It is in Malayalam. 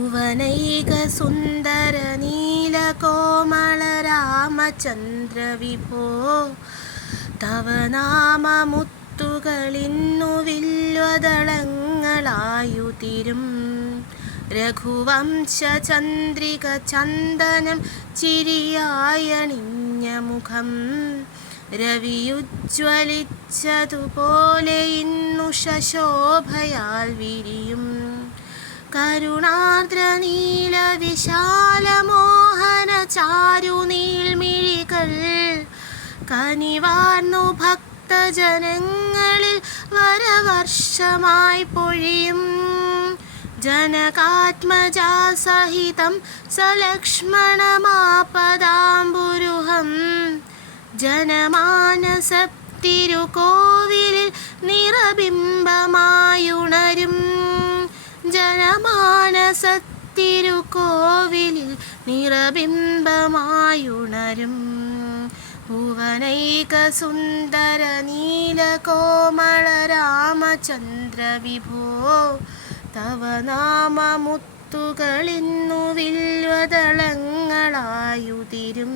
ഭുവനൈക സുന്ദര നീലകോമള രാമചന്ദ്ര വിഭോ തവ നാമമുത്തുകളിന്നു വില്വദളങ്ങളായുതിരും രഘുവംശ ചന്ദ്രിക ചന്ദനം ചിരിയായണിഞ്ഞ മുഖം രവിയുജ്വലിച്ചതുപോലെ ഇന്നു ശോഭയാൽ വിരിയും കരുണാർദ്ര നീല വിശാല മോഹന ചാരുനീൾമിഴികൾ കനിവാർന്നു ഭക്തജനങ്ങളിൽ വരവർഷമായി പൊഴിയും ജനകാത്മജാസഹിതം സലക്ഷ്മണമാപദാംബുരുഹം ജനമാനസത്തിരുകോവിലിൽ നിറബിംബമായുണരും ജനമാനസത്തിരുകോവിലിൽ നിറബിംബമായുണരും ഭുവനൈക സുന്ദര നീലകോമള രാമചന്ദ്ര വിഭോ തവ നാമമുത്തുകളിന്നു വില്വദളങ്ങളായുതിരും